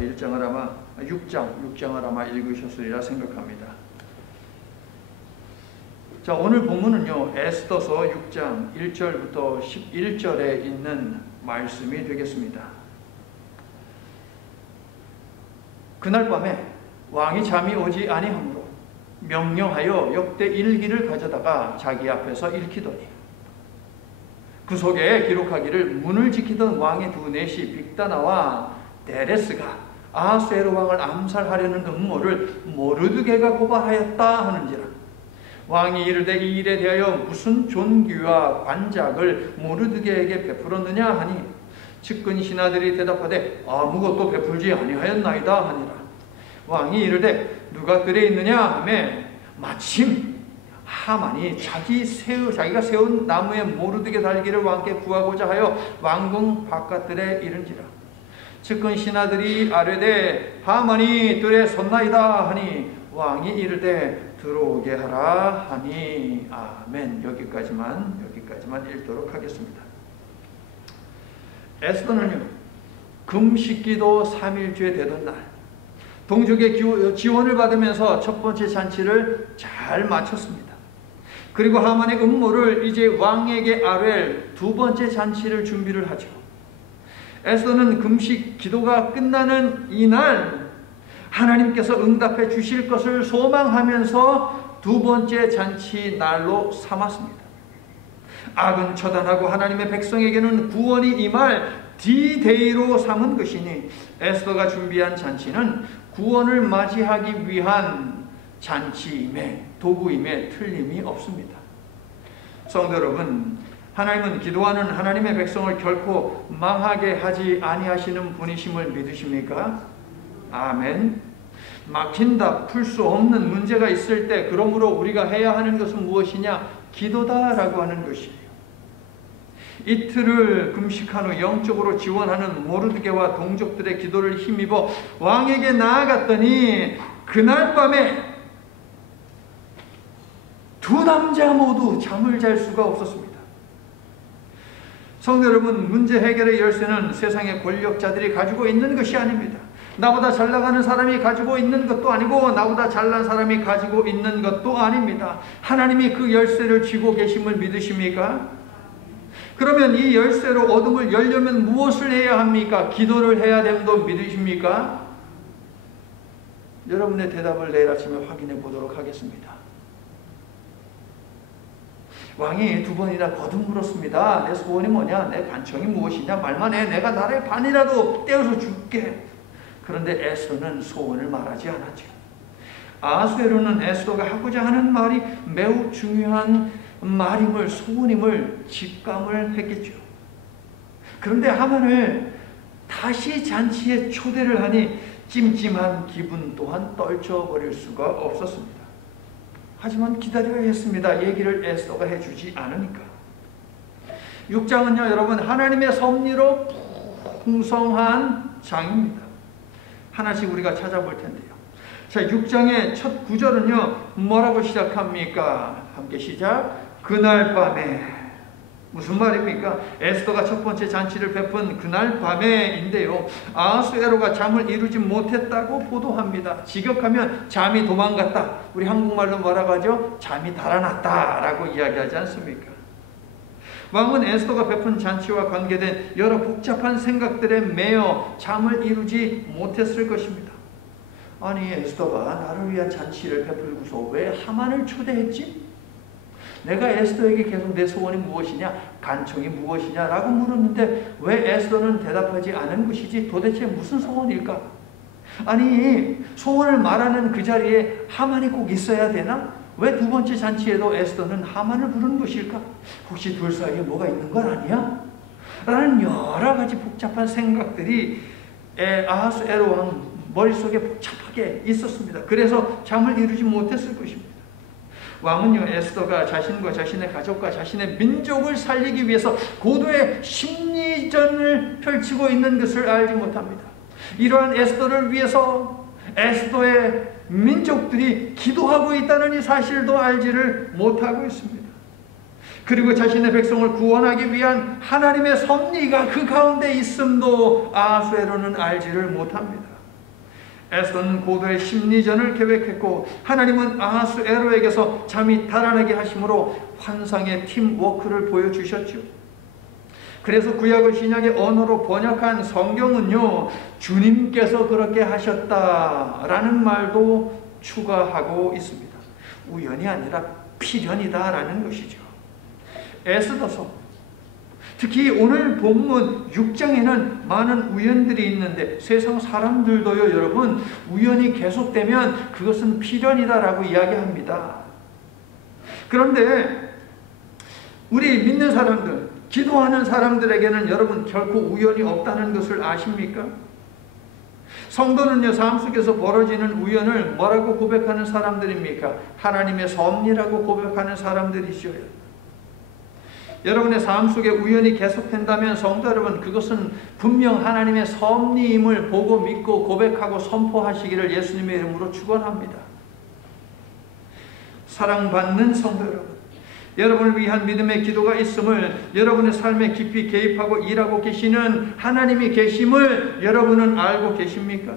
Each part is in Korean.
6장을 아마 읽으셨으리라 생각합니다. 자, 오늘 본문은요, 에스더서 6장 1절부터 11절에 있는 말씀이 되겠습니다. 그날 밤에 왕이 잠이 오지 아니하므로 명령하여 역대 일기를 가져다가 자기 앞에서 읽히더니 그 속에 기록하기를 문을 지키던 왕의 두 내시 빅다나와 데레스가 아하수에로 왕을 암살하려는 음모를 모르드게가 고발하였다 하는지라. 왕이 이르되 이 일에 대하여 무슨 존귀와 관작을 모르드게에게 베풀었느냐 하니 측근 신하들이 대답하되 아무것도 베풀지 아니하였나이다 하니라. 왕이 이르되 누가 그래 있느냐 하매 마침 하만이 자기가 세운 나무에 모르드게 달기를 왕께 구하고자 하여 왕궁 바깥들에 이른지라. 측근 신하들이 아뢰되 하만이 뜰에 섰나이다 하니 왕이 이르되 들어오게 하라 하니. 아멘. 여기까지만 읽도록 하겠습니다. 에스더는요, 금식기도 3일째 되던 날 동족의 지원을 받으면서 첫 번째 잔치를 잘 마쳤습니다. 그리고 하만의 음모를 이제 왕에게 아뢰 두 번째 잔치를 준비를 하죠. 에스더는 금식 기도가 끝나는 이날 하나님께서 응답해 주실 것을 소망하면서 두 번째 잔치 날로 삼았습니다. 악은 처단하고 하나님의 백성에게는 구원이 임할 D-Day로 삼은 것이니 에스더가 준비한 잔치는 구원을 맞이하기 위한 잔치임에 도구임에 틀림이 없습니다. 성도 여러분, 하나님은 기도하는 하나님의 백성을 결코 망하게 하지 아니하시는 분이심을 믿으십니까? 아멘. 막힌다, 풀 수 없는 문제가 있을 때 그러므로 우리가 해야 하는 것은 무엇이냐? 기도다라고 하는 것이에요. 이틀을 금식한 후 영적으로 지원하는 모르드게와 동족들의 기도를 힘입어 왕에게 나아갔더니 그날 밤에 두 남자 모두 잠을 잘 수가 없었습니다. 성도 여러분, 문제 해결의 열쇠는 세상의 권력자들이 가지고 있는 것이 아닙니다. 나보다 잘 나가는 사람이 가지고 있는 것도 아니고 나보다 잘난 사람이 가지고 있는 것도 아닙니다. 하나님이 그 열쇠를 쥐고 계심을 믿으십니까? 그러면 이 열쇠로 어둠을 열려면 무엇을 해야 합니까? 기도를 해야 됨도 믿으십니까? 여러분의 대답을 내일 아침에 확인해 보도록 하겠습니다. 왕이 두 번이나 거듭 물었습니다. 내 소원이 뭐냐? 내 간청이 무엇이냐? 말만 해. 내가 나라의 반이라도 떼어서 줄게. 그런데 에스더는 소원을 말하지 않았죠. 아하수에로는 에스더가 하고자 하는 말이 매우 중요한 말임을, 소원임을 직감을 했겠죠. 그런데 하만을 다시 잔치에 초대를 하니 찜찜한 기분 또한 떨쳐버릴 수가 없었습니다. 하지만 기다려야 했습니다. 얘기를 에스더가 해주지 않으니까. 6장은요, 여러분, 하나님의 섭리로 풍성한 장입니다. 하나씩 우리가 찾아볼 텐데요. 자, 6장의 첫 구절은요, 뭐라고 시작합니까? 함께 시작. 그날 밤에. 무슨 말입니까? 에스더가 첫 번째 잔치를 베푼 그날 밤에인데요, 아하수에로가 잠을 이루지 못했다고 보도합니다. 직역하면 잠이 도망갔다. 우리 한국말로 뭐라고 하죠? 잠이 달아났다 라고 이야기하지 않습니까? 왕은 에스더가 베푼 잔치와 관계된 여러 복잡한 생각들에 매여 잠을 이루지 못했을 것입니다. 아니, 에스더가 나를 위한 잔치를 베풀고서 왜 하만을 초대했지? 내가 에스더에게 계속 내 소원이 무엇이냐, 간청이 무엇이냐 라고 물었는데 왜 에스더는 대답하지 않은 것이지? 도대체 무슨 소원일까? 아니, 소원을 말하는 그 자리에 하만이 꼭 있어야 되나? 왜 두 번째 잔치에도 에스더는 하만을 부른 것일까? 혹시 둘 사이에 뭐가 있는 건 아니야? 라는 여러 가지 복잡한 생각들이 아하수에로 왕 머릿속에 복잡하게 있었습니다. 그래서 잠을 이루지 못했을 것입니다. 왕은요, 에스더가 자신과 자신의 가족과 자신의 민족을 살리기 위해서 고도의 심리전을 펼치고 있는 것을 알지 못합니다. 이러한 에스더를 위해서 에스더의 민족들이 기도하고 있다는 이 사실도 알지를 못하고 있습니다. 그리고 자신의 백성을 구원하기 위한 하나님의 섭리가 그 가운데 있음도 아하수에로는 알지를 못합니다. 에서는 고도의 심리전을 계획했고 하나님은 아하수에로에게서 잠이 달아나게 하심으로 환상의 팀워크를 보여주셨죠. 그래서 구약을 신약의 언어로 번역한 성경은요, 주님께서 그렇게 하셨다라는 말도 추가하고 있습니다. 우연이 아니라 필연이다라는 것이죠. 에스더서, 특히 오늘 본문 6장에는 많은 우연들이 있는데 세상 사람들도요, 여러분, 우연이 계속되면 그것은 필연이다라고 이야기합니다. 그런데 우리 믿는 사람들, 기도하는 사람들에게는 여러분 결코 우연이 없다는 것을 아십니까? 성도는요, 삶 속에서 벌어지는 우연을 뭐라고 고백하는 사람들입니까? 하나님의 섭리라고 고백하는 사람들이죠. 여러분의 삶 속에 우연이 계속된다면 성도 여러분, 그것은 분명 하나님의 섭리임을 보고 믿고 고백하고 선포하시기를 예수님의 이름으로 축원합니다. 사랑받는 성도 여러분, 여러분을 위한 믿음의 기도가 있음을, 여러분의 삶에 깊이 개입하고 일하고 계시는 하나님이 계심을 여러분은 알고 계십니까?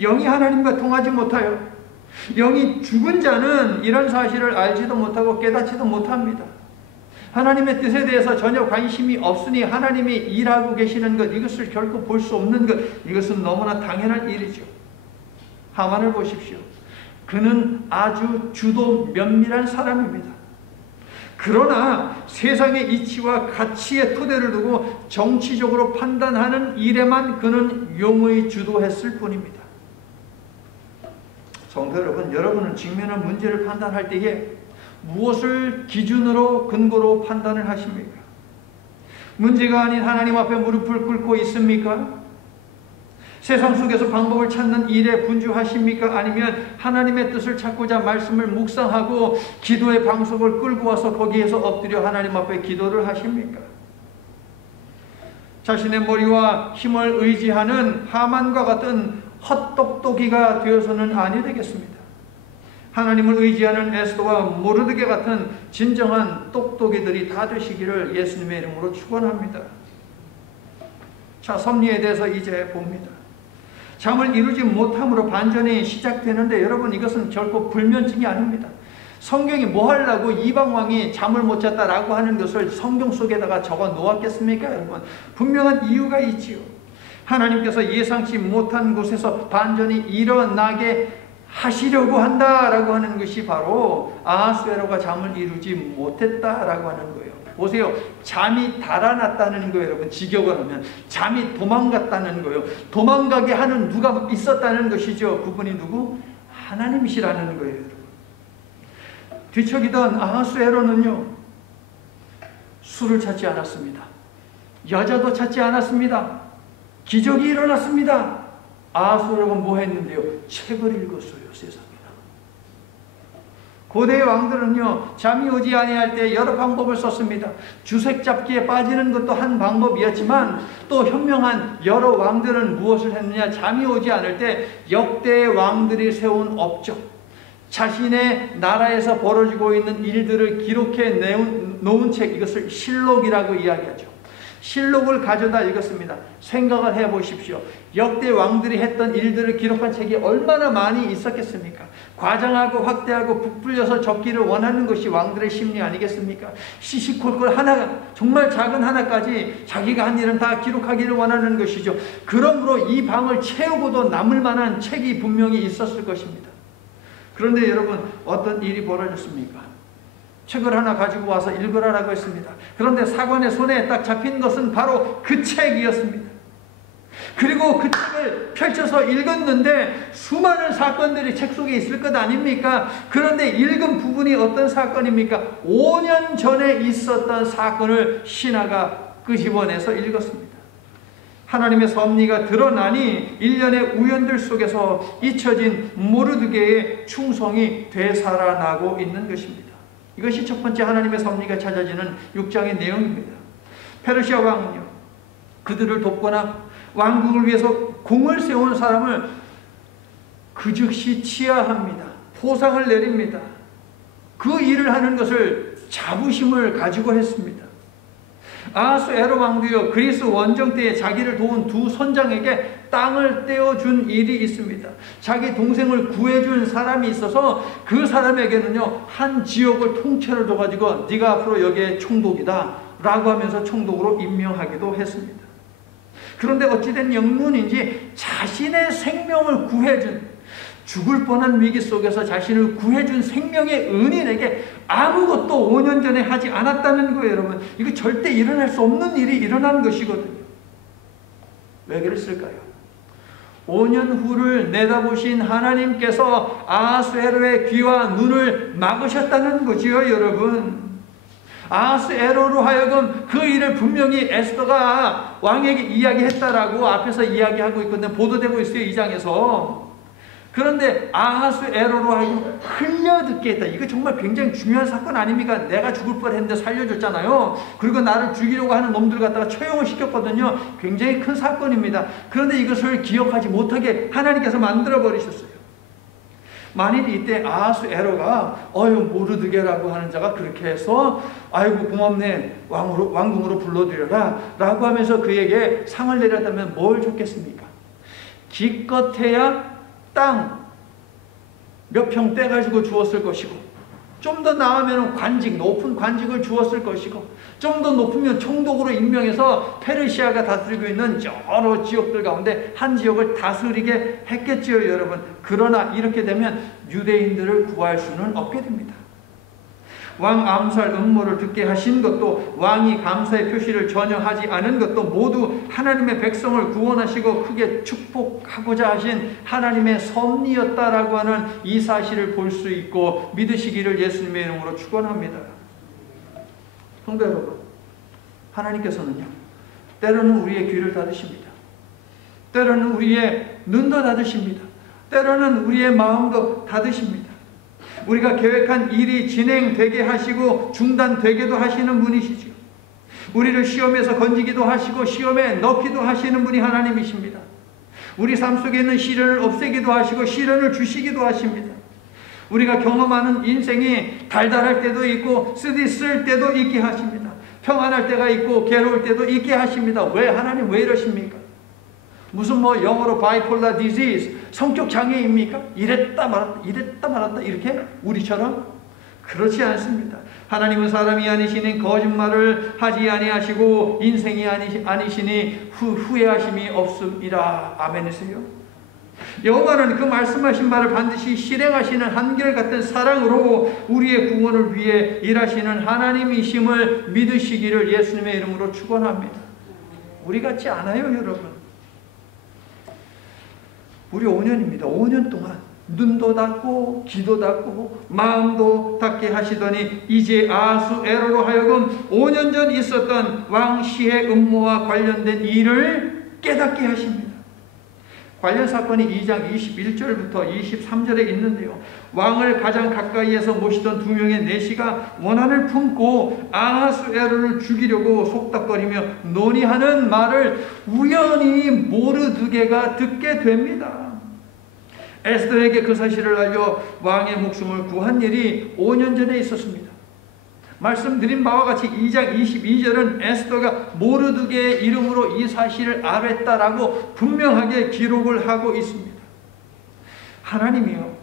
영이 하나님과 통하지 못하여 영이 죽은 자는 이런 사실을 알지도 못하고 깨닫지도 못합니다. 하나님의 뜻에 대해서 전혀 관심이 없으니 하나님이 일하고 계시는 것, 이것을 결코 볼 수 없는 것, 이것은 너무나 당연한 일이죠. 하만을 보십시오. 그는 아주 주도 면밀한 사람입니다. 그러나 세상의 이치와 가치의 토대를 두고 정치적으로 판단하는 일에만 그는 용의 주도했을 뿐입니다. 성도 여러분, 여러분은 직면한 문제를 판단할 때에 무엇을 기준으로 근거로 판단을 하십니까? 문제가 아닌 하나님 앞에 무릎을 꿇고 있습니까? 세상 속에서 방법을 찾는 일에 분주하십니까? 아니면 하나님의 뜻을 찾고자 말씀을 묵상하고 기도의 방석을 끌고 와서 거기에서 엎드려 하나님 앞에 기도를 하십니까? 자신의 머리와 힘을 의지하는 하만과 같은 헛똑똑이가 되어서는 아니 되겠습니다. 하나님을 의지하는 에스더와 모르드게 같은 진정한 똑똑이들이 다 되시기를 예수님의 이름으로 축원합니다. 자, 섭리에 대해서 이제 봅니다. 잠을 이루지 못함으로 반전이 시작되는데 여러분, 이것은 결코 불면증이 아닙니다. 성경이 뭐 하려고 이방왕이 잠을 못 잤다라고 하는 것을 성경 속에다가 적어 놓았겠습니까? 여러분, 분명한 이유가 있지요. 하나님께서 예상치 못한 곳에서 반전이 일어나게 하시려고 한다라고 하는 것이 바로 아하수에로가 잠을 이루지 못했다라고 하는 거예요. 보세요. 잠이 달아났다는 거예요. 여러분, 직역을 하면 잠이 도망갔다는 거예요. 도망가게 하는 누가 있었다는 것이죠. 그분이 누구? 하나님이시라는 거예요. 여러분. 뒤척이던 아하수에로는요, 술을 찾지 않았습니다. 여자도 찾지 않았습니다. 기적이 일어났습니다. 아하수에로가 뭐 했는데요? 책을 읽었어요. 세상에나. 고대의 왕들은요, 잠이 오지 아니할 때 여러 방법을 썼습니다. 주색 잡기에 빠지는 것도 한 방법이었지만 또 현명한 여러 왕들은 무엇을 했느냐? 잠이 오지 않을 때 역대 왕들이 세운 업적, 자신의 나라에서 벌어지고 있는 일들을 기록해 놓은 책, 이것을 실록이라고 이야기하죠. 실록을 가져다 읽었습니다. 생각을 해보십시오. 역대 왕들이 했던 일들을 기록한 책이 얼마나 많이 있었겠습니까? 과장하고 확대하고 부풀려서 적기를 원하는 것이 왕들의 심리 아니겠습니까? 시시콜콜 하나, 정말 작은 하나까지 자기가 한 일은 다 기록하기를 원하는 것이죠. 그러므로 이 방을 채우고도 남을 만한 책이 분명히 있었을 것입니다. 그런데 여러분, 어떤 일이 벌어졌습니까? 책을 하나 가지고 와서 읽으라라고 했습니다. 그런데 사관의 손에 딱 잡힌 것은 바로 그 책이었습니다. 그리고 그 책을 펼쳐서 읽었는데 수많은 사건들이 책 속에 있을 것 아닙니까? 그런데 읽은 부분이 어떤 사건입니까? 5년 전에 있었던 사건을 신하가 끄집어내서 읽었습니다. 하나님의 섭리가 드러나니 일련의 우연들 속에서 잊혀진 모르드게의 충성이 되살아나고 있는 것입니다. 이것이 첫 번째 하나님의 섭리가 찾아지는 6장의 내용입니다. 페르시아 왕은요, 그들을 돕거나 왕국을 위해서 공을 세운 사람을 그 즉시 치하합니다. 포상을 내립니다. 그 일을 하는 것을 자부심을 가지고 했습니다. 아하수에로 왕도요, 그리스 원정 때에 자기를 도운 두 선장에게 땅을 떼어준 일이 있습니다. 자기 동생을 구해준 사람이 있어서 그 사람에게는요, 한 지역을 통째로 줘가지고 네가 앞으로 여기에 총독이다 라고 하면서 총독으로 임명하기도 했습니다. 그런데 어찌된 영문인지 자신의 생명을 구해준, 죽을 뻔한 위기 속에서 자신을 구해준 생명의 은인에게 아무것도 5년 전에 하지 않았다는 거예요. 여러분, 이거 절대 일어날 수 없는 일이 일어난 것이거든요. 왜 그랬을까요? 5년 후를 내다보신 하나님께서 아하스에로의 귀와 눈을 막으셨다는 거지요, 여러분. 아하스에로로 하여금 그 일을 분명히 에스더가 왕에게 이야기했다라고 앞에서 이야기하고 있거든요. 보도되고 있어요, 2장에서. 그런데 아하스에로로 하여금 흘려듣게 했다. 이거 정말 굉장히 중요한 사건 아닙니까? 내가 죽을 뻔했는데 살려줬잖아요. 그리고 나를 죽이려고 하는 놈들 갖다가 처형을 시켰거든요. 굉장히 큰 사건입니다. 그런데 이것을 기억하지 못하게 하나님께서 만들어버리셨어요. 만일 이때 아하스에로가 모르드게라고 하는 자가 그렇게 해서 아이고 고맙네, 왕궁으로 불러들여라 라고 하면서 그에게 상을 내렸다면 뭘 줬겠습니까? 기껏해야 땅 몇 평 떼가지고 주었을 것이고, 좀 더 나으면 관직, 높은 관직을 주었을 것이고, 좀 더 높으면 총독으로 임명해서 페르시아가 다스리고 있는 여러 지역들 가운데 한 지역을 다스리게 했겠지요, 여러분. 그러나 이렇게 되면 유대인들을 구할 수는 없게 됩니다. 왕 암살 음모를 듣게 하신 것도, 왕이 감사의 표시를 전혀 하지 않은 것도 모두 하나님의 백성을 구원하시고 크게 축복하고자 하신 하나님의 섭리였다라고 하는 이 사실을 볼 수 있고 믿으시기를 예수님의 이름으로 축원합니다. 성도 여러분, 하나님께서는요, 때로는 우리의 귀를 닫으십니다. 때로는 우리의 눈도 닫으십니다. 때로는 우리의 마음도 닫으십니다. 우리가 계획한 일이 진행되게 하시고 중단되게도 하시는 분이시죠. 우리를 시험에서 건지기도 하시고 시험에 넣기도 하시는 분이 하나님이십니다. 우리 삶 속에 있는 시련을 없애기도 하시고 시련을 주시기도 하십니다. 우리가 경험하는 인생이 달달할 때도 있고 쓰디쓸 때도 있게 하십니다. 평안할 때가 있고 괴로울 때도 있게 하십니다. 왜? 하나님 왜 이러십니까? 무슨 영어로 바이폴라 디지즈, 성격 장애입니까? 이랬다 말았다 이렇게 우리처럼? 그렇지 않습니다. 하나님은 사람이 아니시니 거짓말을 하지 아니하시고 인생이 아니시니 후회하심이 없음이라. 아멘이세요? 여호와는 그 말씀하신 말을 반드시 실행하시는 한결같은 사랑으로 우리의 구원을 위해 일하시는 하나님이심을 믿으시기를 예수님의 이름으로 축원합니다. 우리 같지 않아요, 여러분. 우리 5년입니다. 5년 동안 눈도 닫고 귀도 닫고 마음도 닫게 하시더니 이제 아하스에로로 하여금 5년 전 있었던 왕시의 음모와 관련된 일을 깨닫게 하십니다. 관련 사건이 2장 21절부터 23절에 있는데요. 왕을 가장 가까이에서 모시던 두 명의 내시가 원한을 품고 아하스에로를 죽이려고 속닥거리며 논의하는 말을 우연히 모르드게가 듣게 됩니다. 에스더에게 그 사실을 알려 왕의 목숨을 구한 일이 5년 전에 있었습니다. 말씀드린 바와 같이 2장 22절은 에스더가 모르드게의 이름으로 이 사실을 알았다라고 분명하게 기록을 하고 있습니다. 하나님이요,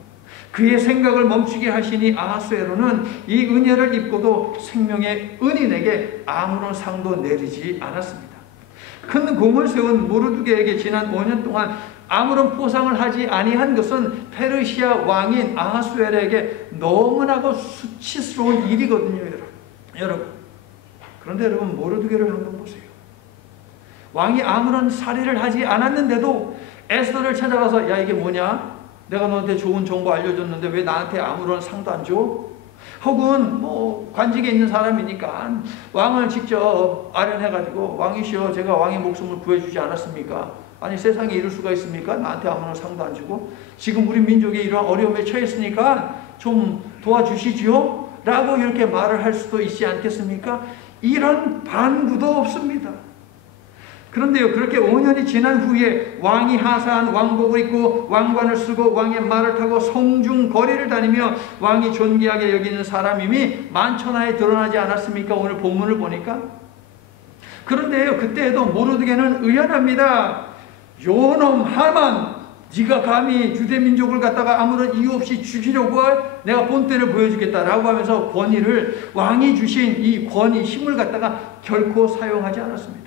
그의 생각을 멈추게 하시니 아하스에로는 이 은혜를 입고도 생명의 은인에게 아무런 상도 내리지 않았습니다. 큰 공을 세운 모르드게에게 지난 5년 동안 아무런 포상을 하지 아니한 것은 페르시아 왕인 아하수에로에게 너무나도 수치스러운 일이거든요, 여러분. 그런데 여러분, 모르드게를 한번 보세요. 왕이 아무런 살해를 하지 않았는데도 에스더를 찾아가서 야, 이게 뭐냐? 내가 너한테 좋은 정보 알려줬는데 왜 나한테 아무런 상도 안 줘? 혹은 관직에 있는 사람이니까 왕을 직접 아련해가지고 왕이시여, 제가 왕의 목숨을 구해주지 않았습니까? 아니, 세상에 이럴 수가 있습니까? 나한테 아무런 상도 안 주고 지금 우리 민족이 이런 어려움에 처했으니까 좀 도와주시지요? 라고 이렇게 말을 할 수도 있지 않겠습니까? 이런 반구도 없습니다. 그런데요, 그렇게 5년이 지난 후에 왕이 하사한 왕복을 입고 왕관을 쓰고 왕의 말을 타고 성중 거리를 다니며 왕이 존귀하게 여기는 사람임이 만천하에 드러나지 않았습니까? 오늘 본문을 보니까. 그런데요, 그때에도 모르드게는 의연합니다. 요놈 하만, 네가 감히 유대민족을 갖다가 아무런 이유 없이 죽이려고 내가 본때를 보여주겠다라고 하면서 권위를, 왕이 주신 이 권위, 힘을 갖다가 결코 사용하지 않았습니다.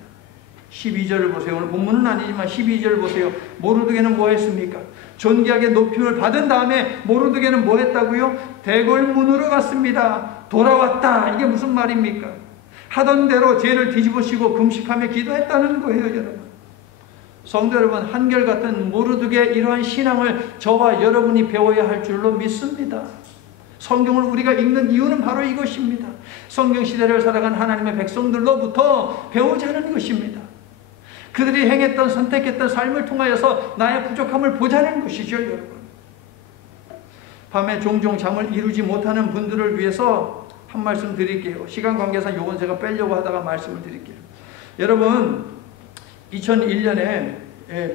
12절을 보세요. 오늘 본문은 아니지만 12절을 보세요. 모르드게는 뭐 했습니까? 존귀하게 높임을 받은 다음에 모르드게는 뭐 했다고요? 대궐문으로 갔습니다. 돌아왔다. 이게 무슨 말입니까? 하던 대로 죄를 뒤집으시고 금식하며 기도했다는 거예요, 여러분. 성도 여러분, 한결같은 모르드게의 이러한 신앙을 저와 여러분이 배워야 할 줄로 믿습니다. 성경을 우리가 읽는 이유는 바로 이것입니다. 성경 시대를 살아간 하나님의 백성들로부터 배우자는 것입니다. 그들이 행했던, 선택했던 삶을 통하여서 나의 부족함을 보자는 것이죠, 여러분. 밤에 종종 잠을 이루지 못하는 분들을 위해서 한 말씀 드릴게요. 시간 관계상 요건 제가 빼려고 하다가 말씀을 드릴게요. 여러분, 2001년에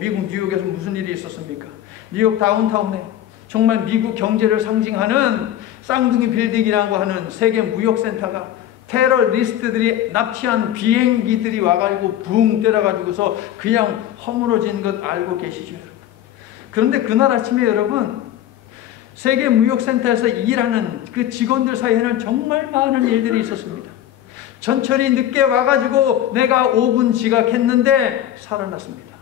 미국 뉴욕에서 무슨 일이 있었습니까? 뉴욕 다운타운에 정말 미국 경제를 상징하는 쌍둥이 빌딩이라고 하는 세계 무역센터가 테러리스트들이 납치한 비행기들이 와가지고 붕 때려가지고서 그냥 허물어진 것 알고 계시죠, 여러분? 그런데 그날 아침에 여러분, 세계 무역센터에서 일하는 그 직원들 사이에는 정말 많은 일들이 있었습니다. 전철이 늦게 와가지고 내가 5분 지각했는데 살아났습니다.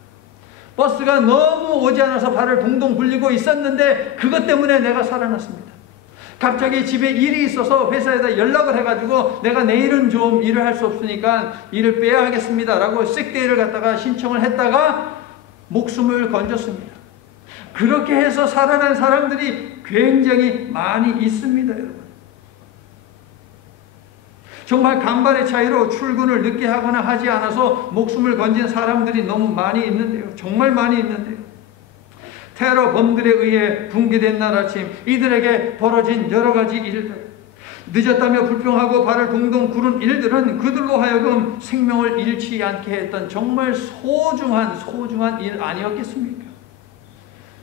버스가 너무 오지 않아서 발을 동동 굴리고 있었는데 그것 때문에 내가 살아났습니다. 갑자기 집에 일이 있어서 회사에다 연락을 해가지고 내가 내일은 좀 일을 할 수 없으니까 일을 빼야 하겠습니다 라고 식데이를 갖다가 신청을 했다가 목숨을 건졌습니다. 그렇게 해서 살아난 사람들이 굉장히 많이 있습니다, 여러분. 정말 간발의 차이로 출근을 늦게 하거나 하지 않아서 목숨을 건진 사람들이 너무 많이 있는데요. 정말 많이 있는데요. 테러범들에 의해 붕괴된 날 아침 이들에게 벌어진 여러 가지 일들, 늦었다며 불평하고 발을 동동 구른 일들은 그들로 하여금 생명을 잃지 않게 했던 정말 소중한 일 아니었겠습니까?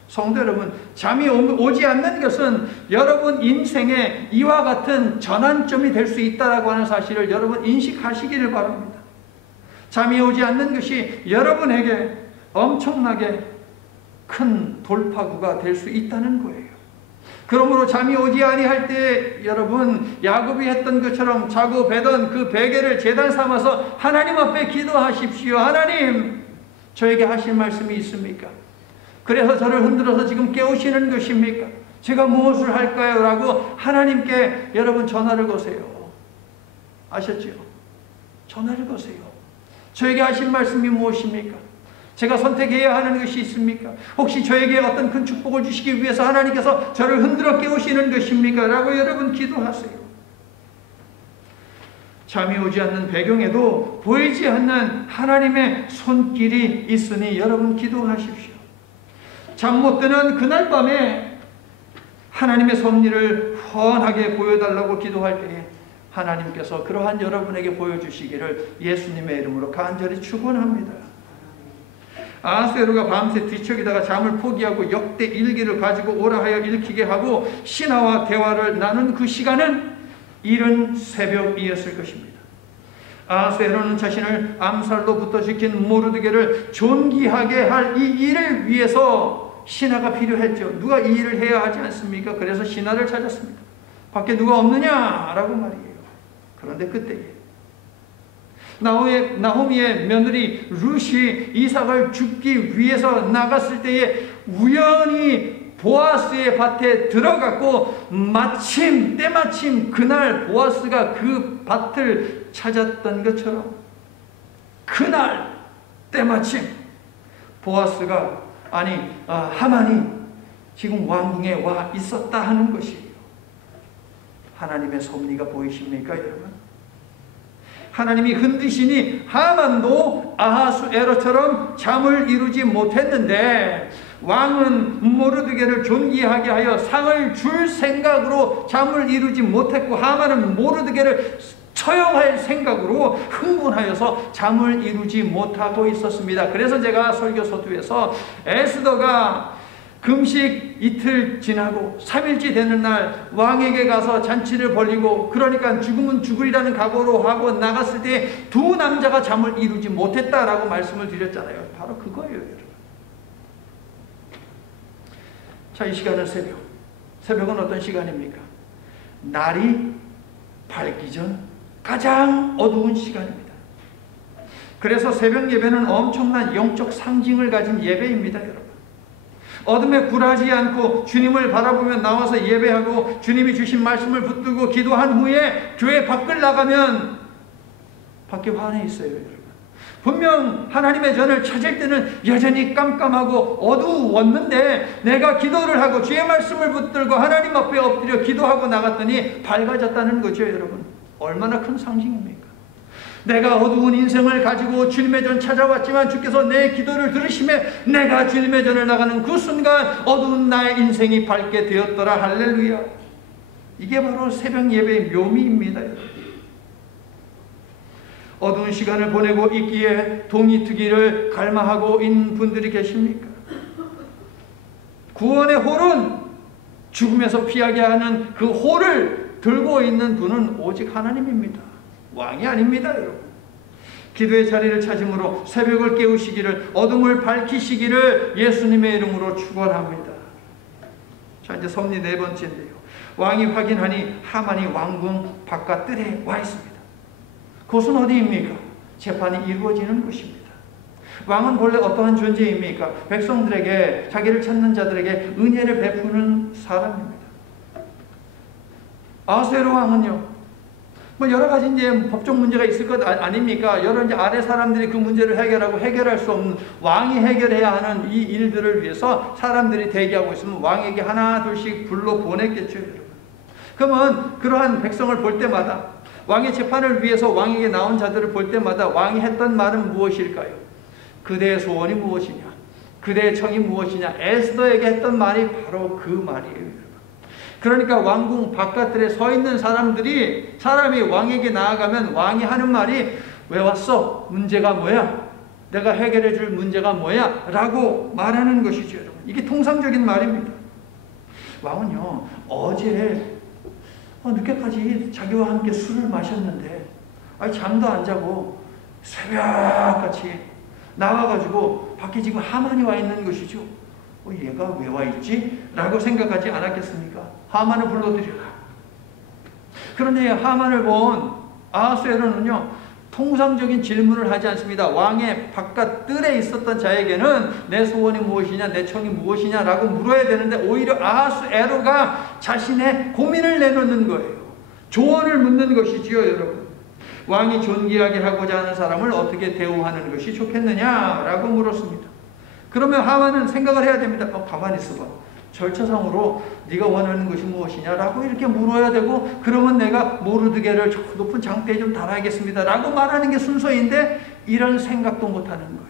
성도 여러분, 잠이 오지 않는 것은 여러분 인생에 이와 같은 전환점이 될 수 있다고 하는 사실을 여러분 인식하시기를 바랍니다. 잠이 오지 않는 것이 여러분에게 엄청나게 큰 돌파구가 될 수 있다는 거예요. 그러므로 잠이 오지 아니할 때 여러분, 야곱이 했던 것처럼 자고 베던 그 베개를 제단 삼아서 하나님 앞에 기도하십시오. 하나님, 저에게 하실 말씀이 있습니까? 그래서 저를 흔들어서 지금 깨우시는 것입니까? 제가 무엇을 할까요? 라고 하나님께 여러분 전화를 거세요. 아셨죠? 전화를 거세요. 저에게 하실 말씀이 무엇입니까? 제가 선택해야 하는 것이 있습니까? 혹시 저에게 어떤 큰 축복을 주시기 위해서 하나님께서 저를 흔들어 깨우시는 것입니까? 라고 여러분 기도하세요. 잠이 오지 않는 배경에도 보이지 않는 하나님의 손길이 있으니 여러분 기도하십시오. 잠 못 드는 그날 밤에 하나님의 섭리를 훤하게 보여달라고 기도할 때에 하나님께서 그러한 여러분에게 보여주시기를 예수님의 이름으로 간절히 축원합니다. 아하수에로가 밤새 뒤척이다가 잠을 포기하고 역대 일기를 가지고 오라 하여 읽히게 하고 신하와 대화를 나눈 그 시간은 이른 새벽이었을 것입니다. 아하수에로는 자신을 암살로부터 지킨 모르드게를 존귀하게 할 이 일을 위해서 신하가 필요했죠. 누가 이 일을 해야 하지 않습니까? 그래서 신하를 찾았습니다. 밖에 누가 없느냐라고 말이에요. 그런데 그때에 나오미의 며느리 룻이 이삭을 죽기 위해서 나갔을 때에 우연히 보아스의 밭에 들어갔고 때마침 그날 보아스가 그 밭을 찾았던 것처럼 그날 때마침 보아스가 하만이 지금 왕궁에 와 있었다 하는 것이에요. 하나님의 섭리가 보이십니까, 여러분? 하나님이 흔드시니 하만도 아하수에로처럼 잠을 이루지 못했는데 왕은 모르드게를 존귀하게 하여 상을 줄 생각으로 잠을 이루지 못했고 하만은 모르드게를 처형할 생각으로 흥분하여서 잠을 이루지 못하고 있었습니다. 그래서 제가 설교 서두에서 에스더가 금식 이틀 지나고 3일째 되는 날 왕에게 가서 잔치를 벌이고 그러니까 죽으면 죽으리라는 각오로 하고 나갔을 때 두 남자가 잠을 이루지 못했다라고 말씀을 드렸잖아요. 바로 그거예요, 여러분. 자, 이 시간은 새벽. 새벽은 어떤 시간입니까? 날이 밝기 전 가장 어두운 시간입니다. 그래서 새벽 예배는 엄청난 영적 상징을 가진 예배입니다, 여러분. 어둠에 굴하지 않고 주님을 바라보며 나와서 예배하고 주님이 주신 말씀을 붙들고 기도한 후에 교회 밖을 나가면 밖에 환히 있어요, 여러분. 분명 하나님의 전을 찾을 때는 여전히 깜깜하고 어두웠는데 내가 기도를 하고 주의 말씀을 붙들고 하나님 앞에 엎드려 기도하고 나갔더니 밝아졌다는 거죠, 여러분. 얼마나 큰 상징입니까? 내가 어두운 인생을 가지고 주님의 전 찾아왔지만 주께서 내 기도를 들으심에 내가 주님의 전을 나가는 그 순간 어두운 나의 인생이 밝게 되었더라. 할렐루야. 이게 바로 새벽 예배의 묘미입니다, 여러분. 어두운 시간을 보내고 있기에 동이 트기를 갈망하고 있는 분들이 계십니까? 구원의 홀은 죽음에서 피하게 하는 그 홀을 들고 있는 분은 오직 하나님입니다. 왕이 아닙니다, 여러분. 기도의 자리를 찾음으로 새벽을 깨우시기를, 어둠을 밝히시기를 예수님의 이름으로 축원합니다. 자, 이제 섭리 네 번째인데요. 왕이 확인하니 하만이 왕궁 바깥 뜰에 와 있습니다. 그것은 어디입니까? 재판이 이루어지는 곳입니다. 왕은 본래 어떠한 존재입니까? 백성들에게, 자기를 찾는 자들에게 은혜를 베푸는 사람입니다. 아하수에로 왕은요, 뭐 여러 가지 이제 법적 문제가 있을 것 아닙니까? 여러 이제 아래 사람들이 그 문제를 해결하고 해결할 수 없는, 왕이 해결해야 하는 이 일들을 위해서 사람들이 대기하고 있으면 왕에게 하나 둘씩 불러 보냈겠죠, 여러분. 그러면 그러한 백성을 볼 때마다, 왕의 재판을 위해서 왕에게 나온 자들을 볼 때마다 왕이 했던 말은 무엇일까요? 그대의 소원이 무엇이냐? 그대의 청이 무엇이냐? 에스더에게 했던 말이 바로 그 말이에요. 그러니까 왕궁 바깥들에 서 있는 사람이 왕에게 나아가면 왕이 하는 말이 왜 왔어? 문제가 뭐야? 내가 해결해 줄 문제가 뭐야? 라고 말하는 것이죠, 여러분. 이게 통상적인 말입니다. 왕은요, 어제 늦게까지 자기와 함께 술을 마셨는데 잠도 안 자고 새벽같이 나와가지고 밖에 지금 하만이 와 있는 것이죠. 얘가 왜 와 있지? 라고 생각하지 않았겠습니까? 하만을 불러들여라. 그런데 하만을 본 아하수에로는요, 통상적인 질문을 하지 않습니다. 왕의 바깥 뜰에 있었던 자에게는 내 소원이 무엇이냐, 내 청이 무엇이냐 라고 물어야 되는데 오히려 아하수에로가 자신의 고민을 내놓는 거예요. 조언을 묻는 것이지요, 여러분. 왕이 존귀하게 하고자 하는 사람을 어떻게 대우하는 것이 좋겠느냐라고 물었습니다. 그러면 하만은 생각을 해야 됩니다. 가만히 있어봐. 절차상으로 네가 원하는 것이 무엇이냐라고 이렇게 물어야 되고, 그러면 내가 모르드게를 저 높은 장대에 좀 달아야겠습니다 라고 말하는 게 순서인데 이런 생각도 못하는 거예요.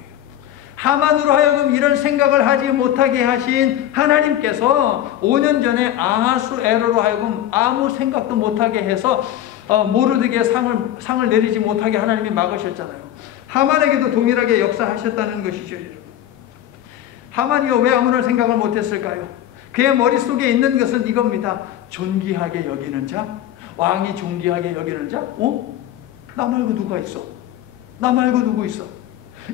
하만으로 하여금 이런 생각을 하지 못하게 하신 하나님께서 5년 전에 아하수에로로 하여금 아무 생각도 못하게 해서 모르드게 상을 내리지 못하게 하나님이 막으셨잖아요. 하만에게도 동일하게 역사하셨다는 것이죠. 하만이요, 왜 아무런 생각을 못했을까요? 그의 머릿속에 있는 것은 이겁니다. 존귀하게 여기는 자, 왕이 존귀하게 여기는 자, 나 말고 누가 있어? 나 말고 누구 있어?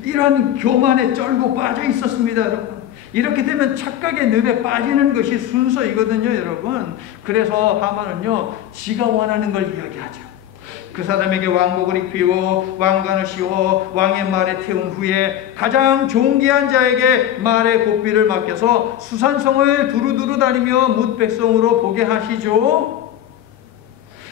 이러한 교만에 쩔고 빠져 있었습니다, 여러분. 이렇게 되면 착각의 늪에 빠지는 것이 순서이거든요, 여러분. 그래서 하만은요, 지가 원하는 걸 이야기하죠. 그 사람에게 왕복을 입히고 왕관을 씌워 왕의 말에 태운 후에 가장 존귀한 자에게 말의 고삐를 맡겨서 수산성을 두루두루 다니며 뭇 백성으로 보게 하시죠.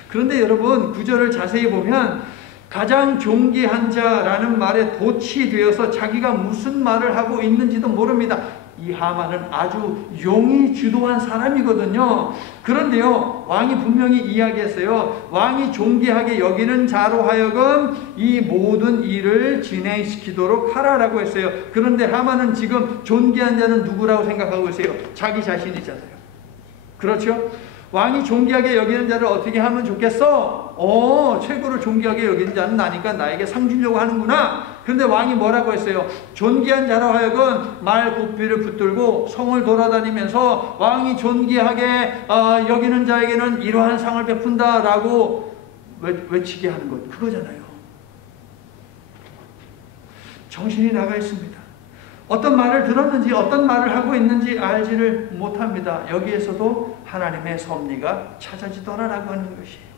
그런데 여러분, 구절을 자세히 보면 가장 존귀한 자라는 말에 도취되어서 자기가 무슨 말을 하고 있는지도 모릅니다. 이 하만은 아주 용이 주도한 사람이거든요. 그런데요, 왕이 분명히 이야기했어요. 왕이 존귀하게 여기는 자로 하여금 이 모든 일을 진행시키도록 하라라고 했어요. 그런데 하만은 지금 존귀한 자는 누구라고 생각하고 있어요? 자기 자신이잖아요. 그렇죠? 왕이 존귀하게 여기는 자를 어떻게 하면 좋겠어? 최고로 존귀하게 여기는 자는 나니까 나에게 상 주려고 하는구나. 그런데 왕이 뭐라고 했어요? 존귀한 자로 하여금 말 고삐를 붙들고 성을 돌아다니면서 왕이 존귀하게 여기는 자에게는 이러한 상을 베푼다라고 외치게 하는 것, 그거잖아요. 정신이 나가 있습니다. 어떤 말을 들었는지 어떤 말을 하고 있는지 알지를 못합니다. 여기에서도 하나님의 섭리가 찾아지더라라고 하는 것이에요.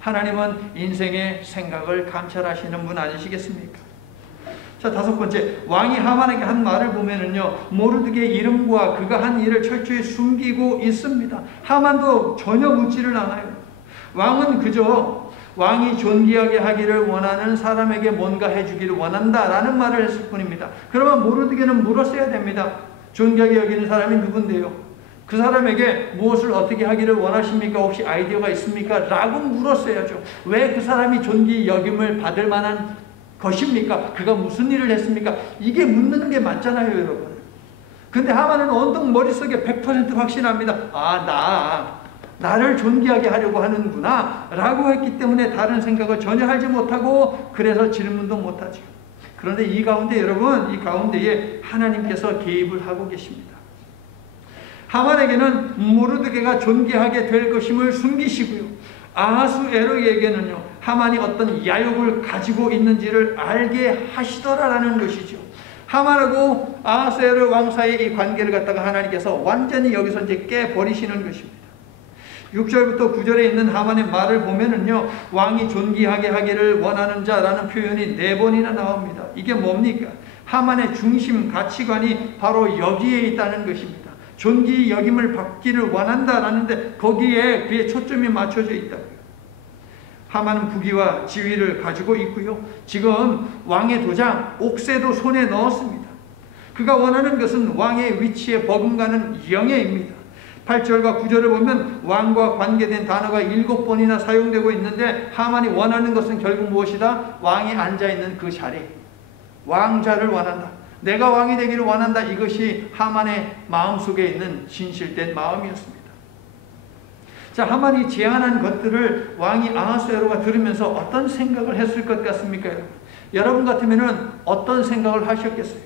하나님은 인생의 생각을 감찰하시는 분 아니시겠습니까? 자, 다섯 번째, 왕이 하만에게 한 말을 보면은요, 모르드게의 이름과 그가 한 일을 철저히 숨기고 있습니다. 하만도 전혀 묻지를 않아요. 왕은 그저 왕이 존귀하게 하기를 원하는 사람에게 뭔가 해주기를 원한다라는 말을 했을 뿐입니다. 그러면 모르드게는 물었어야 됩니다. 존귀하게 여기는 사람이 누군데요? 그 사람에게 무엇을 어떻게 하기를 원하십니까? 혹시 아이디어가 있습니까? 라고 물었어야죠. 왜 그 사람이 존귀 여김을 받을 만한 것입니까? 그가 무슨 일을 했습니까? 이게 묻는 게 맞잖아요, 여러분. 근데 하만은 언뜻 머릿속에 100% 확신합니다. 나를 존귀하게 하려고 하는구나 라고 했기 때문에 다른 생각을 전혀 하지 못하고, 그래서 질문도 못하죠. 그런데 이 가운데 여러분, 이 가운데에 하나님께서 개입을 하고 계십니다. 하만에게는 모르드게가 존귀하게 될 것임을 숨기시고요, 아하수에로에게는요, 하만이 어떤 야욕을 가지고 있는지를 알게 하시더라라는 것이죠. 하만하고 아하수에로 왕 사이의 이 관계를 갖다가 하나님께서 완전히 여기서 이제 깨버리시는 것입니다. 6절부터 9절에 있는 하만의 말을 보면은요, 왕이 존귀하게 하기를 원하는 자라는 표현이 4번이나 나옵니다. 이게 뭡니까? 하만의 중심 가치관이 바로 여기에 있다는 것입니다. 존귀 여김을 받기를 원한다라는데 거기에 그의 초점이 맞춰져 있다고요. 하만은 부귀와 지위를 가지고 있고요, 지금 왕의 도장 옥새도 손에 넣었습니다. 그가 원하는 것은 왕의 위치에 버금가는 영예입니다. 8절과 9절을 보면 왕과 관계된 단어가 7번이나 사용되고 있는데, 하만이 원하는 것은 결국 무엇이다? 왕이 앉아있는 그 자리, 왕자를 원한다. 내가 왕이 되기를 원한다. 이것이 하만의 마음속에 있는 진실된 마음이었습니다. 자, 하만이 제안한 것들을 왕이 아하수에로가 들으면서 어떤 생각을 했을 것 같습니까? 여러분 같으면 어떤 생각을 하셨겠어요?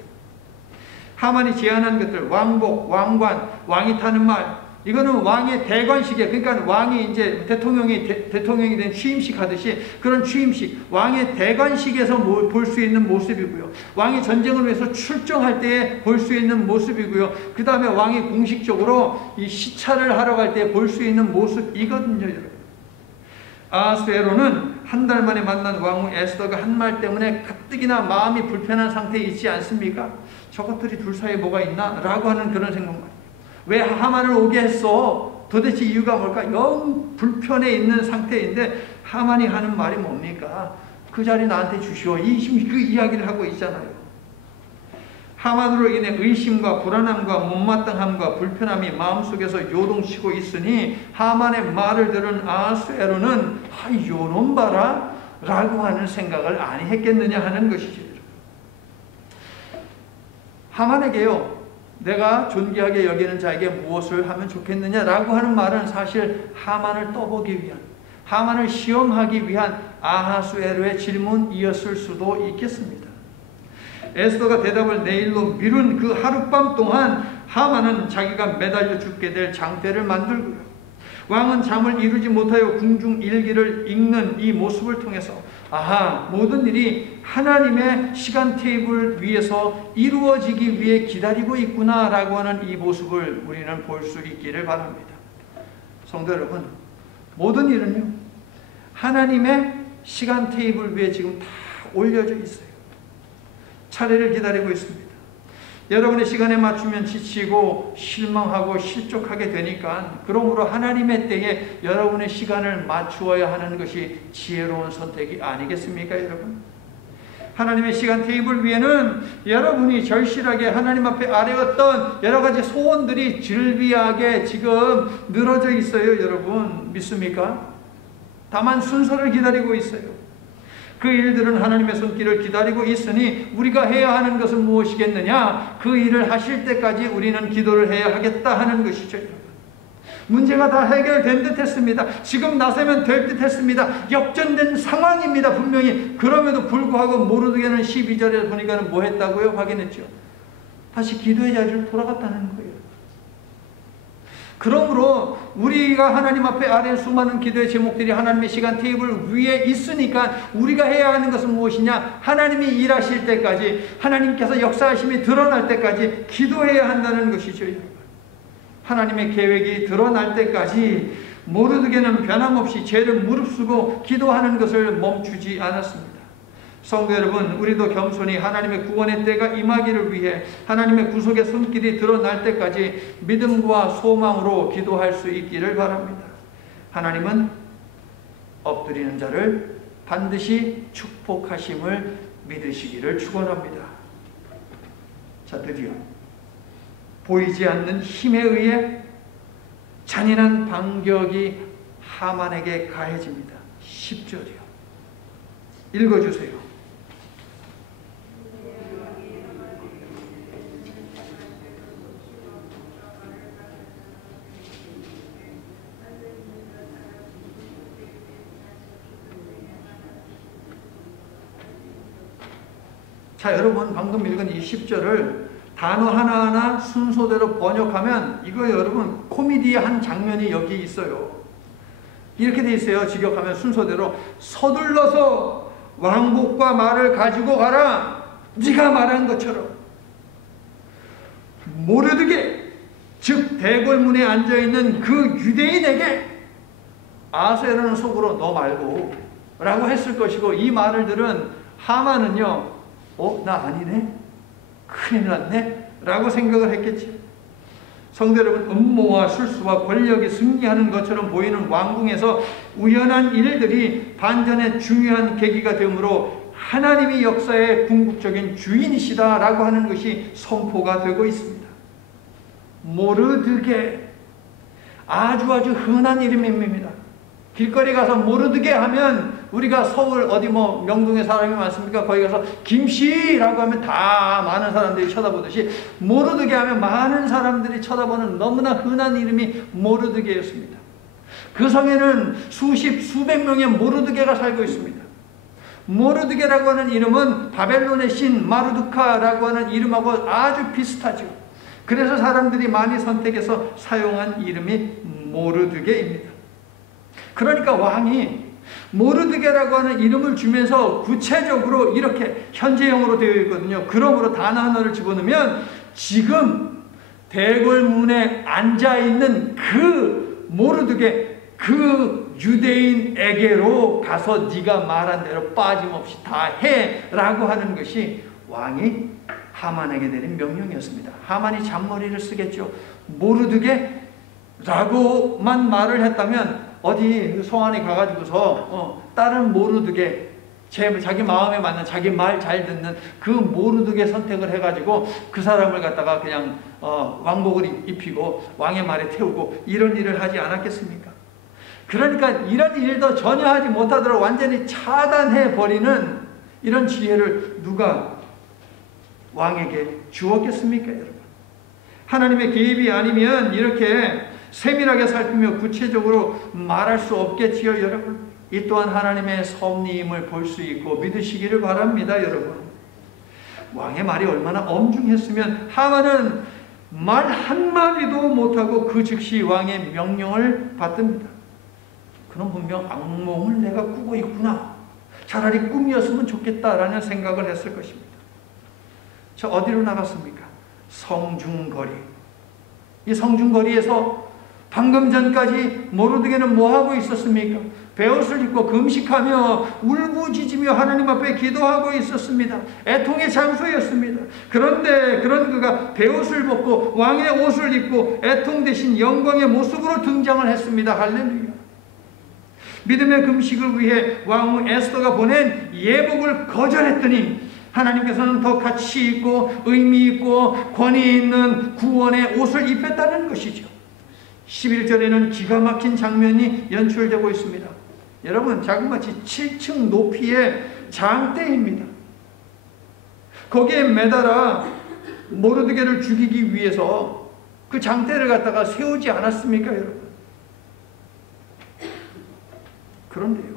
하만이 제안한 것들, 왕복, 왕관, 왕이 타는 말, 이거는 왕의 대관식이에요. 그러니까 왕이 이제 대통령이 된 취임식 하듯이 그런 취임식, 왕의 대관식에서 볼 수 있는 모습이고요. 왕이 전쟁을 위해서 출정할 때에 볼 수 있는 모습이고요. 그 다음에 왕이 공식적으로 이 시찰을 하러 갈 때 볼 수 있는 모습이거든요, 여러분. 아하수에로는 한 달 만에 만난 왕후 에스더가 한 말 때문에 가뜩이나 마음이 불편한 상태에 있지 않습니까? 저것들이 둘 사이에 뭐가 있나? 라고 하는 그런 생각만. 왜 하만을 오게 했어? 도대체 이유가 뭘까? 영 불편해 있는 상태인데 하만이 하는 말이 뭡니까? 그 자리 나한테 주시오. 그 이야기를 하고 있잖아요. 하만으로 인해 의심과 불안함과 못마땅함과 불편함이 마음속에서 요동치고 있으니 하만의 말을 들은 아하수에로는 요놈 봐라 라고 하는 생각을 아니 했겠느냐 하는 것이죠. 하만에게요, 내가 존귀하게 여기는 자에게 무엇을 하면 좋겠느냐라고 하는 말은 사실 하만을 떠보기 위한, 하만을 시험하기 위한 아하수에로의 질문이었을 수도 있겠습니다. 에스더가 대답을 내일로 미룬 그 하룻밤 동안 하만은 자기가 매달려 죽게 될 장대를 만들고요, 왕은 잠을 이루지 못하여 궁중 일기를 읽는 이 모습을 통해서 모든 일이 하나님의 시간 테이블 위에서 이루어지기 위해 기다리고 있구나 라고 하는 이 모습을 우리는 볼 수 있기를 바랍니다. 성도 여러분, 모든 일은요, 하나님의 시간 테이블 위에 지금 다 올려져 있어요. 차례를 기다리고 있습니다. 여러분의 시간에 맞추면 지치고 실망하고 실족하게 되니까, 그러므로 하나님의 때에 여러분의 시간을 맞추어야 하는 것이 지혜로운 선택이 아니겠습니까, 여러분? 하나님의 시간 테이블 위에는 여러분이 절실하게 하나님 앞에 아뢰었던 여러 가지 소원들이 즐비하게 지금 늘어져 있어요, 여러분. 믿습니까? 다만 순서를 기다리고 있어요. 그 일들은 하나님의 손길을 기다리고 있으니 우리가 해야 하는 것은 무엇이겠느냐? 그 일을 하실 때까지 우리는 기도를 해야 하겠다 하는 것이죠. 문제가 다 해결된 듯 했습니다. 지금 나서면 될 듯 했습니다. 역전된 상황입니다, 분명히. 그럼에도 불구하고 모르드게는 12절에 보니까 뭐 했다고요? 확인했죠. 다시 기도의 자리로 돌아갔다는 거예요. 그러므로 우리가 하나님 앞에 아뢰는 수많은 기도의 제목들이 하나님의 시간 테이블 위에 있으니까 우리가 해야 하는 것은 무엇이냐? 하나님이 일하실 때까지, 하나님께서 역사하심이 드러날 때까지 기도해야 한다는 것이죠. 하나님의 계획이 드러날 때까지 모르드게는 변함없이 죄를 무릅쓰고 기도하는 것을 멈추지 않았습니다. 성도 여러분, 우리도 겸손히 하나님의 구원의 때가 임하기를 위해 하나님의 구속의 손길이 드러날 때까지 믿음과 소망으로 기도할 수 있기를 바랍니다. 하나님은 엎드리는 자를 반드시 축복하심을 믿으시기를 축원합니다. 자, 드디어 보이지 않는 힘에 의해 잔인한 반격이 하만에게 가해집니다. 10절이요. 읽어주세요. 자, 여러분 방금 읽은 이 10절을 단어 하나하나 순서대로 번역하면 이거 여러분 코미디의 한 장면이 여기 있어요. 이렇게 돼 있어요. 직역하면 순서대로 서둘러서 왕복과 말을 가지고 가라. 네가 말한 것처럼 모르드게, 즉 대궐문에 앉아있는 그 유대인에게 아하스웨로는 속으로 너 말고 라고 했을 것이고, 이 말을 들은 하만은요, 나 아니네? 큰일 났네? 라고 생각을 했겠지. 성도 여러분, 음모와 술수와 권력이 승리하는 것처럼 보이는 왕궁에서 우연한 일들이 반전의 중요한 계기가 되므로 하나님이 역사의 궁극적인 주인이시다라고 하는 것이 선포가 되고 있습니다. 모르드게, 아주 흔한 이름입니다. 길거리 가서 모르드게 하면 우리가 서울 어디 명동에 사람이 많습니까? 거기 가서 김씨라고 하면 다 많은 사람들이 쳐다보듯이 모르드게 하면 많은 사람들이 쳐다보는 너무나 흔한 이름이 모르드게였습니다. 그 성에는 수백 명의 모르드게가 살고 있습니다. 모르드게라고 하는 이름은 바벨론의 신 마르두카라고 하는 이름하고 아주 비슷하죠. 그래서 사람들이 많이 선택해서 사용한 이름이 모르드게입니다. 그러니까 왕이 모르드게라고 하는 이름을 주면서 구체적으로 이렇게 현재형으로 되어 있거든요. 그러므로 단어 하나를 집어넣으면 지금 대궐문에 앉아있는 그 모르드게, 그 유대인에게로 가서 네가 말한 대로 빠짐없이 다 해라고 하는 것이 왕이 하만에게 내린 명령이었습니다. 하만이 잔머리를 쓰겠죠. 모르드게라고만 말을 했다면 어디 성 안에 가가지고서 다른 모르드게, 자기 마음에 맞는, 자기 말 잘 듣는 그 모르드게 선택을 해가지고 그 사람을 갖다가 그냥 왕복을 입히고 왕의 말에 태우고 이런 일을 하지 않았겠습니까? 그러니까 이런 일도 전혀 하지 못하도록 완전히 차단해버리는 이런 지혜를 누가 왕에게 주었겠습니까, 여러분? 하나님의 개입이 아니면 이렇게 세밀하게 살피며 구체적으로 말할 수 없겠지요, 여러분. 이 또한 하나님의 섭리임을 볼 수 있고 믿으시기를 바랍니다, 여러분. 왕의 말이 얼마나 엄중했으면 하만은 말 한마디도 못하고 그 즉시 왕의 명령을 받듭니다. 그럼 분명 악몽을 내가 꾸고 있구나, 차라리 꿈이었으면 좋겠다라는 생각을 했을 것입니다. 저 어디로 나갔습니까? 성중거리. 이 성중거리에서 방금 전까지 모르드게는 뭐하고 있었습니까? 베옷을 입고 금식하며 울부짖으며 하나님 앞에 기도하고 있었습니다. 애통의 장소였습니다. 그런데 그런 그가 베옷을 벗고 왕의 옷을 입고 애통 대신 영광의 모습으로 등장을 했습니다. 할렐루야. 믿음의 금식을 위해 왕후 에스더가 보낸 예복을 거절했더니 하나님께서는 더 가치 있고 의미 있고 권위 있는 구원의 옷을 입혔다는 것이죠. 11절에는 기가 막힌 장면이 연출되고 있습니다. 여러분, 자그마치 7층 높이의 장대입니다. 거기에 매달아 모르드게를 죽이기 위해서 그 장대를 갖다가 세우지 않았습니까, 여러분? 그런데요,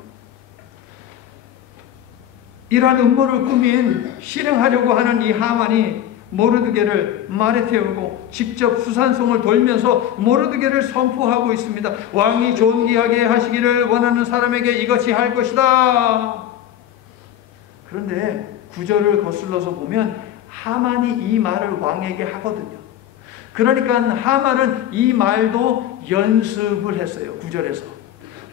이러한 음모를 꾸민 실행하려고 하는 이 하만이 모르드게를 말에 태우고 직접 수산성을 돌면서 모르드게를 선포하고 있습니다. 왕이 존귀하게 하시기를 원하는 사람에게 이것이 할 것이다. 그런데 구절을 거슬러서 보면 하만이 이 말을 왕에게 하거든요. 그러니까 하만은 이 말도 연습을 했어요. 구절에서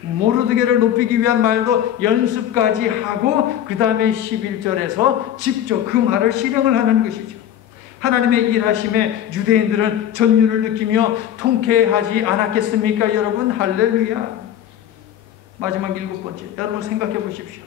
모르드게를 높이기 위한 말도 연습까지 하고 그 다음에 11절에서 직접 그 말을 실행을 하는 것이죠. 하나님의 일하심에 유대인들은 전율을 느끼며 통쾌하지 않았겠습니까? 여러분, 할렐루야. 마지막 7번째, 여러분 생각해 보십시오.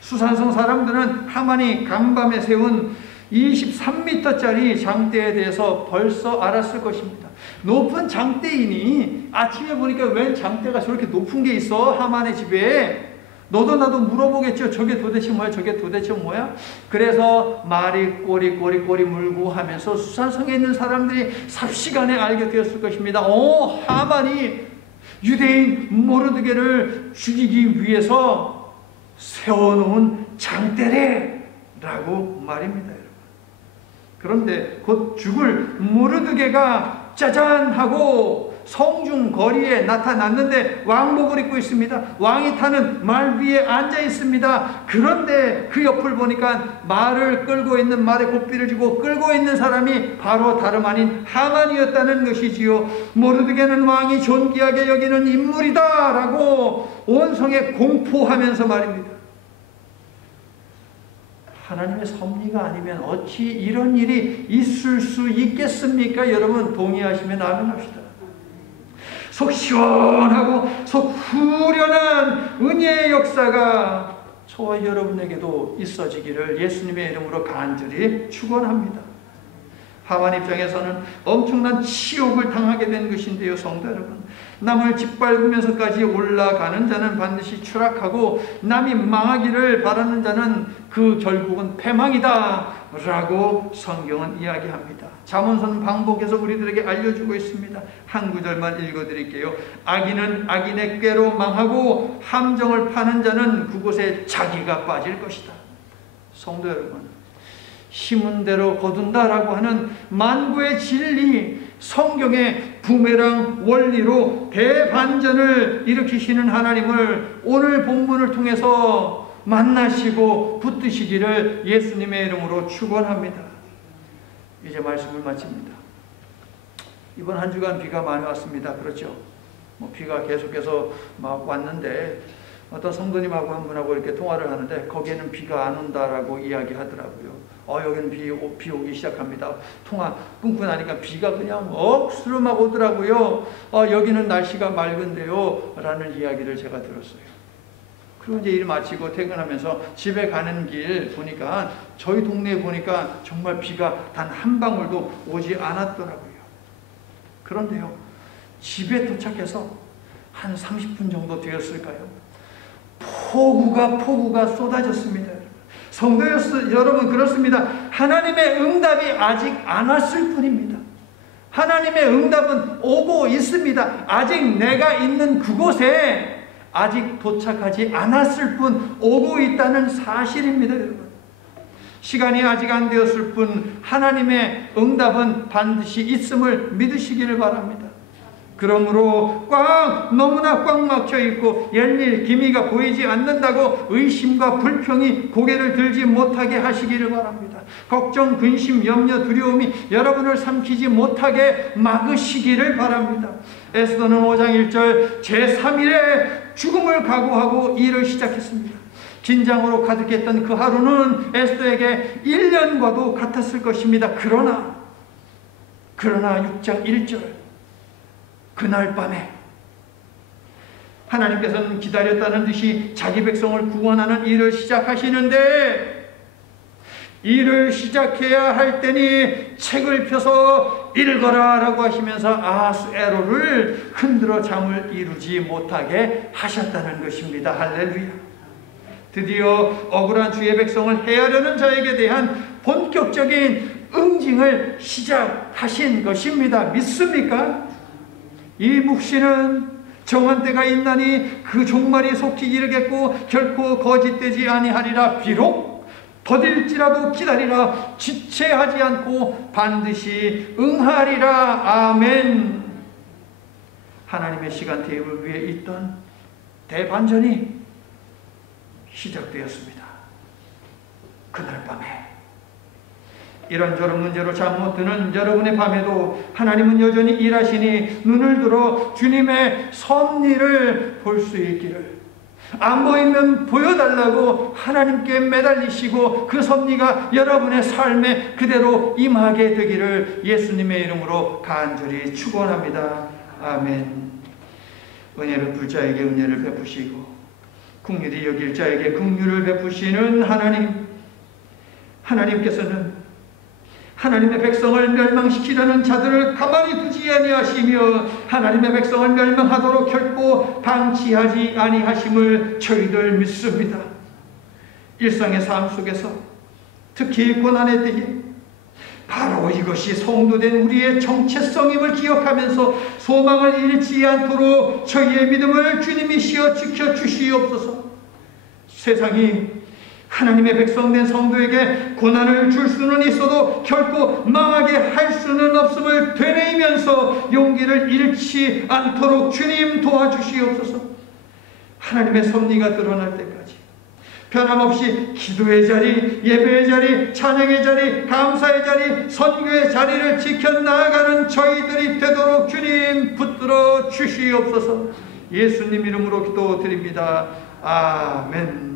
수산성 사람들은 하만이 간밤에 세운 23m짜리 장대에 대해서 벌써 알았을 것입니다. 높은 장대이니 아침에 보니까 웬 장대가 저렇게 높은 게 있어? 하만의 집에. 너도 나도 물어보겠죠. 저게 도대체 뭐야? 저게 도대체 뭐야? 그래서 말이 꼬리 물고 하면서 수산성에 있는 사람들이 삽시간에 알게 되었을 것입니다. 하만이 유대인 모르드게를 죽이기 위해서 세워놓은 장대래 라고 말입니다. 여러분. 그런데 곧 죽을 모르드게가 짜잔 하고 성중 거리에 나타났는데 왕복을 입고 있습니다. 왕이 타는 말 위에 앉아 있습니다. 그런데 그 옆을 보니까 말을 끌고 있는, 말에 고삐를 쥐고 끌고 있는 사람이 바로 다름 아닌 하만이었다는 것이지요. 모르드게는 왕이 존귀하게 여기는 인물이다 라고 온 성에 공포하면서 말입니다. 하나님의 섭리가 아니면 어찌 이런 일이 있을 수 있겠습니까? 여러분 동의하시면 아멘합시다. 속 시원하고 속 후련한 은혜의 역사가 저와 여러분에게도 있어지기를 예수님의 이름으로 간절히 축원합니다. 하만 입장에서는 엄청난 치욕을 당하게 된 것인데요. 성도 여러분, 남을 짓밟으면서까지 올라가는 자는 반드시 추락하고 남이 망하기를 바라는 자는 그 결국은 패망이다 라고 성경은 이야기합니다. 잠언서는 반복해서 우리들에게 알려주고 있습니다. 한 구절만 읽어드릴게요. 악인은 악인의 꾀로 망하고 함정을 파는 자는 그곳에 자기가 빠질 것이다. 성도 여러분, 심은 대로 거둔다라고 하는 만구의 진리, 성경의 부메랑 원리로 대반전을 일으키시는 하나님을 오늘 본문을 통해서 만나시고 붙드시기를 예수님의 이름으로 축원합니다. 이제 말씀을 마칩니다. 이번 한 주간 비가 많이 왔습니다. 그렇죠? 비가 계속해서 막 왔는데 어떤 성도님하고 한 분하고 이렇게 통화를 하는데 거기에는 비가 안 온다라고 이야기하더라고요. 여기는 비 오기 시작합니다. 통화 끊고 나니까 비가 그냥 억수로 막 오더라고요. 여기는 날씨가 맑은데요 라는 이야기를 제가 들었어요. 그리고 이제 일 마치고 퇴근하면서 집에 가는 길 보니까 저희 동네에 보니까 정말 비가 단 한 방울도 오지 않았더라고요. 그런데요, 집에 도착해서 한 30분 정도 되었을까요? 폭우가 쏟아졌습니다. 성도 여러분, 그렇습니다. 하나님의 응답이 아직 안 왔을 뿐입니다. 하나님의 응답은 오고 있습니다. 아직 내가 있는 그곳에 아직 도착하지 않았을 뿐 오고 있다는 사실입니다. 여러분, 시간이 아직 안 되었을 뿐 하나님의 응답은 반드시 있음을 믿으시기를 바랍니다. 그러므로 너무나 꽉 막혀 있고 열릴 기미가 보이지 않는다고 의심과 불평이 고개를 들지 못하게 하시기를 바랍니다. 걱정, 근심, 염려, 두려움이 여러분을 삼키지 못하게 막으시기를 바랍니다. 에스더는 5장 1절 제3일에 죽음을 각오하고 일을 시작했습니다. 긴장으로 가득했던 그 하루는 에스더에게 1년과도 같았을 것입니다. 그러나 6장 1절 그날 밤에 하나님께서는 기다렸다는 듯이 자기 백성을 구원하는 일을 시작하시는데, 일을 시작해야 할 때니 책을 펴서 읽어라 라고 하시면서 아하수에로를 흔들어 잠을 이루지 못하게 하셨다는 것입니다. 할렐루야. 드디어 억울한 주의 백성을 해하려는 자에게 대한 본격적인 응징을 시작하신 것입니다. 믿습니까? 이 묵시는 정한 때가 있나니 그 종말이 속히 이르겠고 결코 거짓되지 아니하리라. 비록 더딜지라도 기다리라. 지체하지 않고 반드시 응하리라. 아멘. 하나님의 시간 테이블 위에 있던 대반전이 시작되었습니다. 그날 밤에 이런저런 문제로 잠 못 드는 여러분의 밤에도 하나님은 여전히 일하시니 눈을 들어 주님의 섭리를 볼 수 있기를, 안 보이면 보여달라고 하나님께 매달리시고 그 섭리가 여러분의 삶에 그대로 임하게 되기를 예수님의 이름으로 간절히 축원합니다. 아멘. 은혜 베풀 자에게 은혜를 베푸시고 긍휼히 여길 자에게 긍휼을 베푸시는 하나님께서는 하나님의 백성을 멸망시키려는 자들을 가만히 두지 아니하시며 하나님의 백성을 멸망하도록 결코 방치하지 아니하심을 저희들 믿습니다. 일상의 삶 속에서 특히 고난의 때에 바로 이것이 성도된 우리의 정체성임을 기억하면서 소망을 잃지 않도록 저희의 믿음을 주님이시여 지켜주시옵소서. 세상이 하나님의 백성된 성도에게 고난을 줄 수는 있어도 결코 망하게 할 수는 없음을 되뇌이면서 용기를 잃지 않도록 주님 도와주시옵소서. 하나님의 섭리가 드러날 때까지 변함없이 기도의 자리, 예배의 자리, 찬양의 자리, 감사의 자리, 선교의 자리를 지켜나가는 저희들이 되도록 주님 붙들어 주시옵소서. 예수님 이름으로 기도드립니다. 아멘.